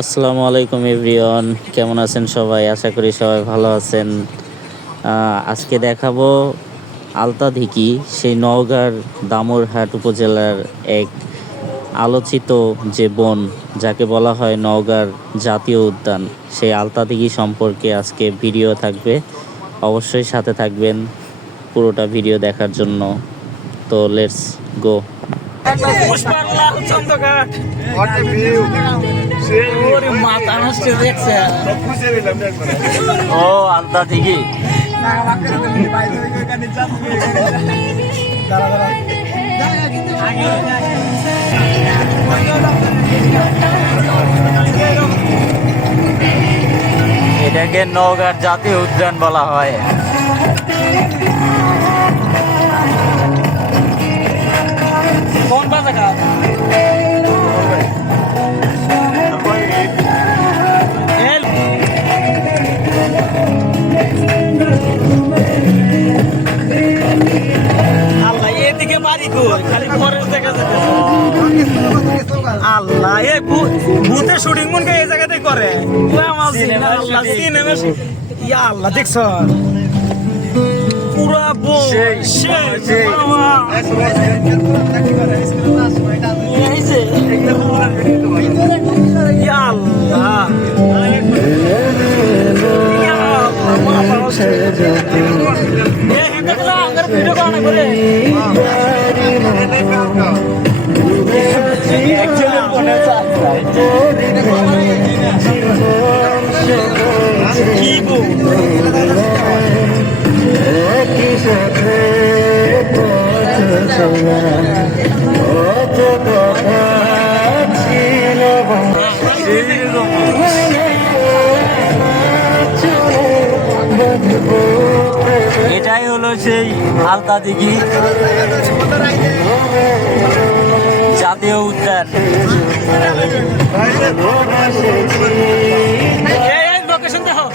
আসসালামু আলাইকুম এভরিওয়ান, কেমন আছেন সবাই? আশা করি সবাই ভালো আছেন। আজকে দেখাবো আলতাদিঘি, সেই নওগাঁর দামুরহাট উপজেলার এক আলোচিত যে বন, যাকে বলা হয় নওগাঁর জাতীয় উদ্যান, সেই আলতাদিঘি সম্পর্কে আজকে ভিডিও থাকবে। অবশ্যই সাথে থাকবেন পুরোটা ভিডিও দেখার জন্য। তো লেটস গো। ও আলতাদিঘি, এটাকে নওগাঁর জাতীয় উদ্যান বলা হয়। কোন জায়গা? আল্লাহ এদিকে বাড়ি খালি পরের দেখা যাচ্ছে। আল্লাহ এ ভূতের শুটিং মন এই জায়গাতে করে। আল্লাহ দেখছ পুরা ভিডিও করা করে এটাই হলো সেই আলতাদিঘি জাতীয় উদ্যান। লোকেশন দেখো।